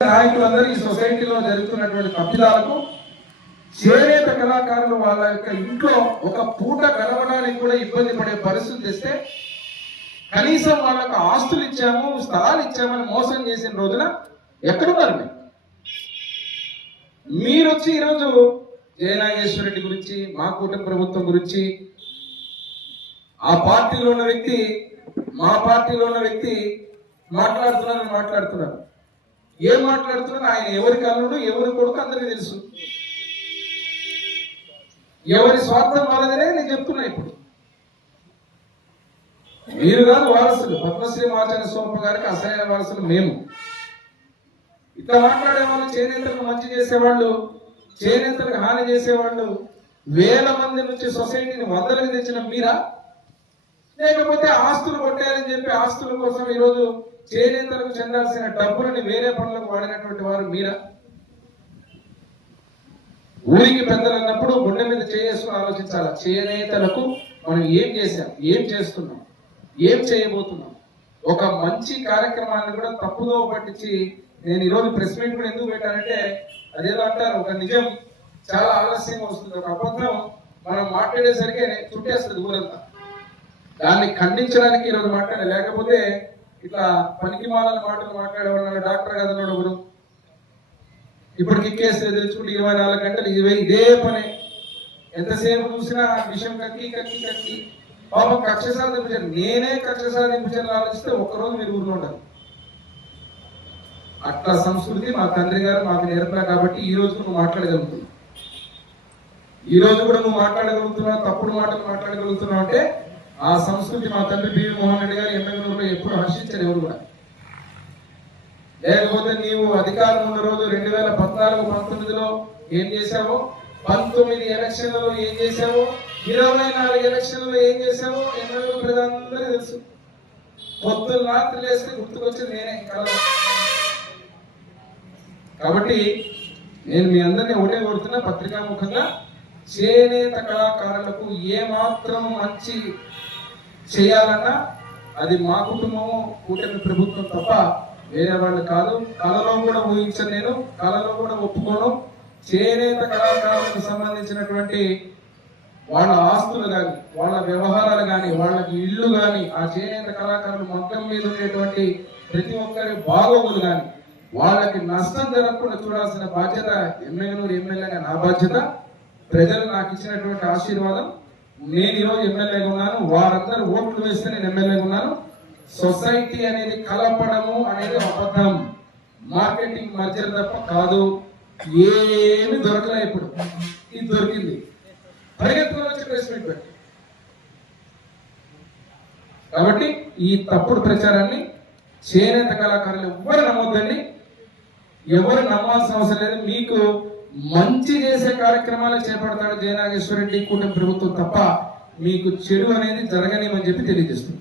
నాయకులందరూ ఈ సొసైటీలో జరుగుతున్నటువంటి తప్పిదాలకు చేనేత కళాకారులు వాళ్ళ యొక్క ఇంట్లో ఒక పూట గడవడానికి కూడా ఇబ్బంది పడే పరిస్థితి తెస్తే కనీసం వాళ్ళకు ఆస్తులు ఇచ్చాము స్థలాలు ఇచ్చామని మోసం చేసిన రోజున ఎక్కడున్నారు మీరు వచ్చి ఈరోజు జయనాగేశ్వర రెడ్డి గురించి మా కూటమి ప్రభుత్వం గురించి ఆ పార్టీలో ఉన్న వ్యక్తి మా పార్టీలో ఉన్న వ్యక్తి మాట్లాడుతున్నారు ఏం మాట్లాడుతున్నారు ఆయన ఎవరి కల్లుడు ఎవరి కొడుకు అందరికీ తెలుసు ఎవరి స్వార్థం వాళ్ళదనే నేను చెప్తున్నా ఇప్పుడు మీరు కాదు వారసులు పద్మశ్రీ మాచార్య సోమ గారికి అసలైన వారసులు మేము ఇట్లా మాట్లాడే వాళ్ళు చేనేతలకు మంచి చేసేవాళ్ళు చేనేతలకు హాని చేసేవాళ్ళు వేల మంది నుంచి సొసైటీని వందలకు తెచ్చిన మీరా లేకపోతే ఆస్తులు కొట్టారని చెప్పి ఆస్తుల కోసం ఈరోజు చేనేతలకు చెందాల్సిన డబ్బులని వేరే పనులకు వాడినటువంటి వారు మీరా ఊరికి పెద్దలు అన్నప్పుడు గుండె మీద చేసుకుని ఆలోచించాలి చేనేతలకు మనం ఏం చేశాం ఏం చేస్తున్నాం ఏం చేయబోతున్నాం ఒక మంచి కార్యక్రమాన్ని కూడా తప్పుదో పట్టించి నేను ఈరోజు ప్రెస్ మీట్ కూడా ఎందుకు పెట్టానంటే అదేదో అంటారు ఒక నిజం చాలా ఆలస్యంగా వస్తుంది ఒక అబద్ధం మనం మాట్లాడేసరికి చుట్టేస్తుంది ఊరంతా దాన్ని ఖండించడానికి ఈరోజు మాట్లాడాలి లేకపోతే ఇట్లా పనికి మాలని మాటలు మాట్లాడేవాళ్ళు డాక్టర్ కదన్నాడు ఒకడు ఇప్పటికి కేసులు తెచ్చుకుంటే 24 గంటలు ఇదే పని ఎంతసేపు చూసినా విషయం కక్కి పాపం కక్ష సాధించారు నేనే కక్ష సాధించాలని ఆలోచిస్తే ఒక్కరోజు మీరు ఊర్లో ఉండరు అట్లా సంస్కృతి మా తండ్రి గారు మాకు నేర్పారు కాబట్టి ఈ రోజు నువ్వు మాట్లాడగలుగుతున్నావు ఈ రోజు కూడా నువ్వు మాట్లాడగలుగుతున్నావు తప్పుడు మాటలు మాట్లాడగలుగుతున్నావు అంటే ఆ సంస్కృతి మా తండ్రి బివి మోహన్ రెడ్డి గారు ఎమ్మెల్యేలో ఎప్పుడు హర్షించారు ఎవరు కూడా లేకపోతే నీవు అధికారం ఉన్న రోజు 2014-19లో ఏం చేశావో 19 ఎలక్షన్లలో ఏం చేశావో 24 ఎలక్షన్లలో ఏం చేశావో ఎమ్మెల్యేలు ప్రజలందరూ తెలుసు పొద్దున్న రాత్రి లేస్తే గుర్తుకొచ్చింది నేనే కలవ కాబట్టి నేను మీ అందరినీ ఒకటే కోరుతున్నా పత్రికాముఖంగా చేనేత కళాకారులకు ఏమాత్రం మంచి చేయాలన్నా అది మా కుటుంబము కూటమి ప్రభుత్వం తప్ప వేరే వాళ్ళు కాదు కళలో కూడా ఊహించను నేను కళలో కూడా ఒప్పుకోను చేనేత కళాకారులకు సంబంధించినటువంటి వాళ్ళ ఆస్తులు కానీ వాళ్ళ వ్యవహారాలు కానీ వాళ్ళకి ఇల్లు కానీ ఆ చేనేత కళాకారులు మొత్తం మీద ఉండేటువంటి ప్రతి ఒక్కరి బాగోగులు కానీ వాళ్ళకి నష్టం జరగకుండా చూడాల్సిన బాధ్యత ఎమ్మెల్యేగా నా బాధ్యత ప్రజలు నాకు ఇచ్చినటువంటి ఆశీర్వాదం నేను ఈరోజు ఎమ్మెల్యేగా ఉన్నాను వారందరూ ఓట్లు వేస్తే నేను ఎమ్మెల్యేగా ఉన్నాను సొసైటీ అనేది కలపడము అనేది అబద్ధం మార్కెటింగ్ మధ్య తప్ప కాదు ఏమి దొరకలే ఇప్పుడు ఇది దొరికింది పరిగెత్తుకొని వచ్చి ప్రెస్ మీట్ పెట్టి కాబట్టి ఈ తప్పుడు ప్రచారాన్ని చేనేత కళాకారులు ఎవ్వరు నమ్మొద్దండి ఎవరు నమ్మాల్సిన అవసరం లేదు మీకు మంచి చేసే కార్యక్రమాలు చేపడతాడు జయనాగేశ్వర రెడ్డి కూటమి ప్రభుత్వం తప్ప మీకు చెడు అనేది జరగనిమని చెప్పి తెలియజేస్తుంది